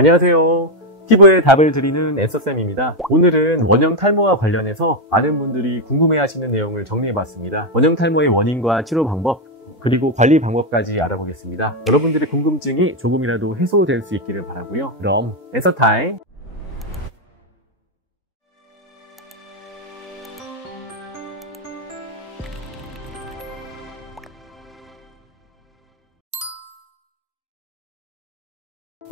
안녕하세요. 피부에 답을 드리는 앤서쌤입니다. 오늘은 원형 탈모와 관련해서 많은 분들이 궁금해하시는 내용을 정리해봤습니다. 원형 탈모의 원인과 치료 방법, 그리고 관리 방법까지 알아보겠습니다. 여러분들의 궁금증이 조금이라도 해소될 수 있기를 바라고요. 그럼 앤서 타임!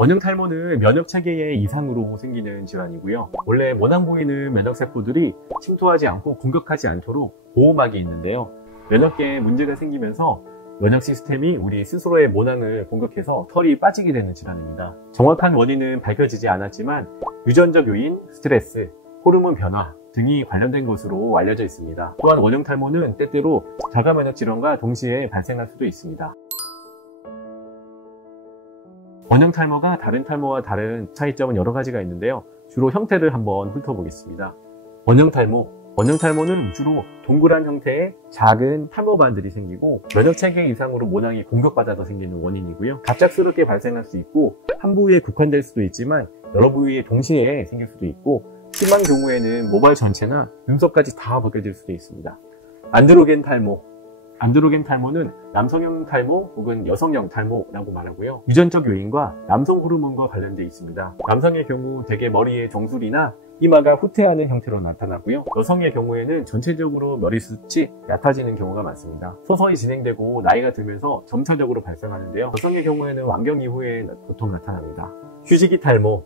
원형 탈모는 면역 체계의 이상으로 생기는 질환이고요. 원래 모낭 보이는 면역세포들이 침투하지 않고 공격하지 않도록 보호막이 있는데요. 면역계에 문제가 생기면서 면역 시스템이 우리 스스로의 모낭을 공격해서 털이 빠지게 되는 질환입니다. 정확한 원인은 밝혀지지 않았지만 유전적 요인, 스트레스, 호르몬 변화 등이 관련된 것으로 알려져 있습니다. 또한 원형 탈모는 때때로 자가 면역 질환과 동시에 발생할 수도 있습니다. 원형 탈모가 다른 탈모와 다른 차이점은 여러 가지가 있는데요. 주로 형태를 한번 훑어보겠습니다. 원형 탈모는 주로 동그란 형태의 작은 탈모반들이 생기고 면역체계 이상으로 모낭이 공격받아서 생기는 원인이고요. 갑작스럽게 발생할 수 있고 한 부위에 국한될 수도 있지만 여러 부위에 동시에 생길 수도 있고 심한 경우에는 모발 전체나 눈썹까지 다 벗겨질 수도 있습니다. 안드로겐 탈모는 남성형 탈모 혹은 여성형 탈모라고 말하고요. 유전적 요인과 남성 호르몬과 관련되어 있습니다. 남성의 경우 대개 머리의 정수리나 이마가 후퇴하는 형태로 나타나고요. 여성의 경우에는 전체적으로 머리숱이 얕아지는 경우가 많습니다. 서서히 진행되고 나이가 들면서 점차적으로 발생하는데요. 여성의 경우에는 완경 이후에 보통 나타납니다. 휴지기 탈모는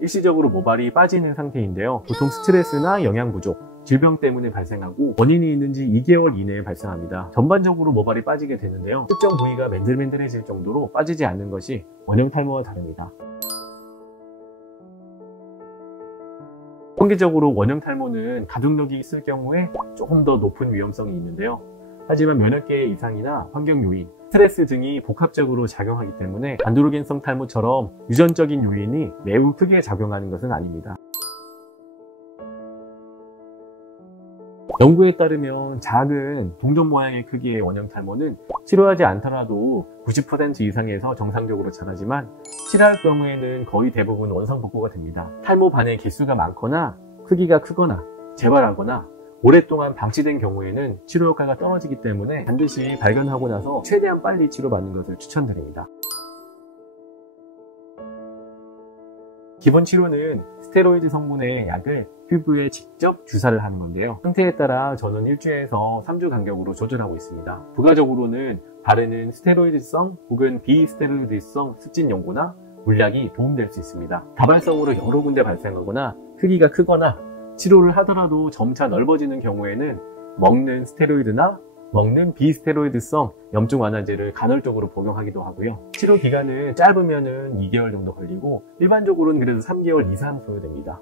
일시적으로 모발이 빠지는 상태인데요. 보통 스트레스나 영양 부족, 질병 때문에 발생하고 원인이 있는지 2개월 이내에 발생합니다. 전반적으로 모발이 빠지게 되는데요. 특정 부위가 맨들맨들해질 정도로 빠지지 않는 것이 원형 탈모와 다릅니다. 통계적으로 원형 탈모는 가족력이 있을 경우에 조금 더 높은 위험성이 있는데요. 하지만 면역계의 이상이나 환경 요인, 스트레스 등이 복합적으로 작용하기 때문에 안드로겐성 탈모처럼 유전적인 요인이 매우 크게 작용하는 것은 아닙니다. 연구에 따르면 작은 동전 모양의 크기의 원형 탈모는 치료하지 않더라도 90% 이상에서 정상적으로 자라지만 치료할 경우에는 거의 대부분 원상 복구가 됩니다. 탈모반의 개수가 많거나 크기가 크거나 재발하거나 오랫동안 방치된 경우에는 치료 효과가 떨어지기 때문에 반드시 발견하고 나서 최대한 빨리 치료받는 것을 추천드립니다. 기본 치료는 스테로이드 성분의 약을 피부에 직접 주사를 하는 건데요. 상태에 따라 저는 일주에서 3주 간격으로 조절하고 있습니다. 부가적으로는 바르는 스테로이드성 혹은 비스테로이드성 습진 연고나 물약이 도움될 수 있습니다. 다발성으로 여러 군데 발생하거나 크기가 크거나 치료를 하더라도 점차 넓어지는 경우에는 먹는 스테로이드나 먹는 비스테로이드성 염증 완화제를 간헐적으로 복용하기도 하고요. 치료 기간은 짧으면 2개월 정도 걸리고 일반적으로는 그래도 3개월 이상 소요됩니다.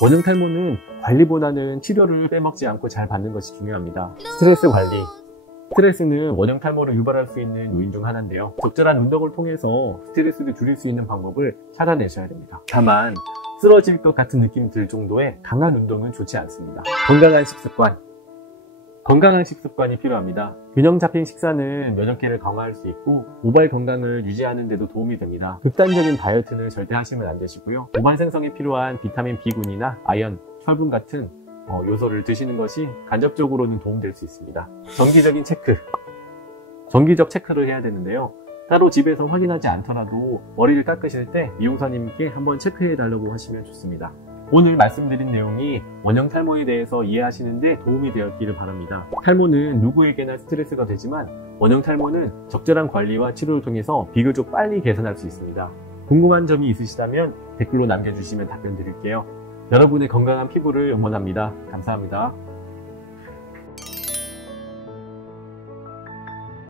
원형 탈모는 관리보다는 치료를 빼먹지 않고 잘 받는 것이 중요합니다. 스트레스 관리. 스트레스는 원형 탈모를 유발할 수 있는 요인 중 하나인데요. 적절한 운동을 통해서 스트레스를 줄일 수 있는 방법을 찾아내셔야 됩니다. 다만 쓰러질 것 같은 느낌이 들 정도의 강한 운동은 좋지 않습니다. 건강한 식습관이 필요합니다. 균형 잡힌 식사는 면역계를 강화할 수 있고 모발 건강을 유지하는 데도 도움이 됩니다. 극단적인 다이어트는 절대 하시면 안 되시고요. 모발 생성에 필요한 비타민 B군이나 아연, 철분 같은 요소를 드시는 것이 간접적으로는 도움될 수 있습니다. 정기적 체크를 해야 되는데요. 따로 집에서 확인하지 않더라도 머리를 깎으실 때 미용사님께 한번 체크해 달라고 하시면 좋습니다. 오늘 말씀드린 내용이 원형 탈모에 대해서 이해하시는 데 도움이 되었기를 바랍니다. 탈모는 누구에게나 스트레스가 되지만 원형 탈모는 적절한 관리와 치료를 통해서 비교적 빨리 개선할 수 있습니다. 궁금한 점이 있으시다면 댓글로 남겨주시면 답변 드릴게요. 여러분의 건강한 피부를 응원합니다. 감사합니다.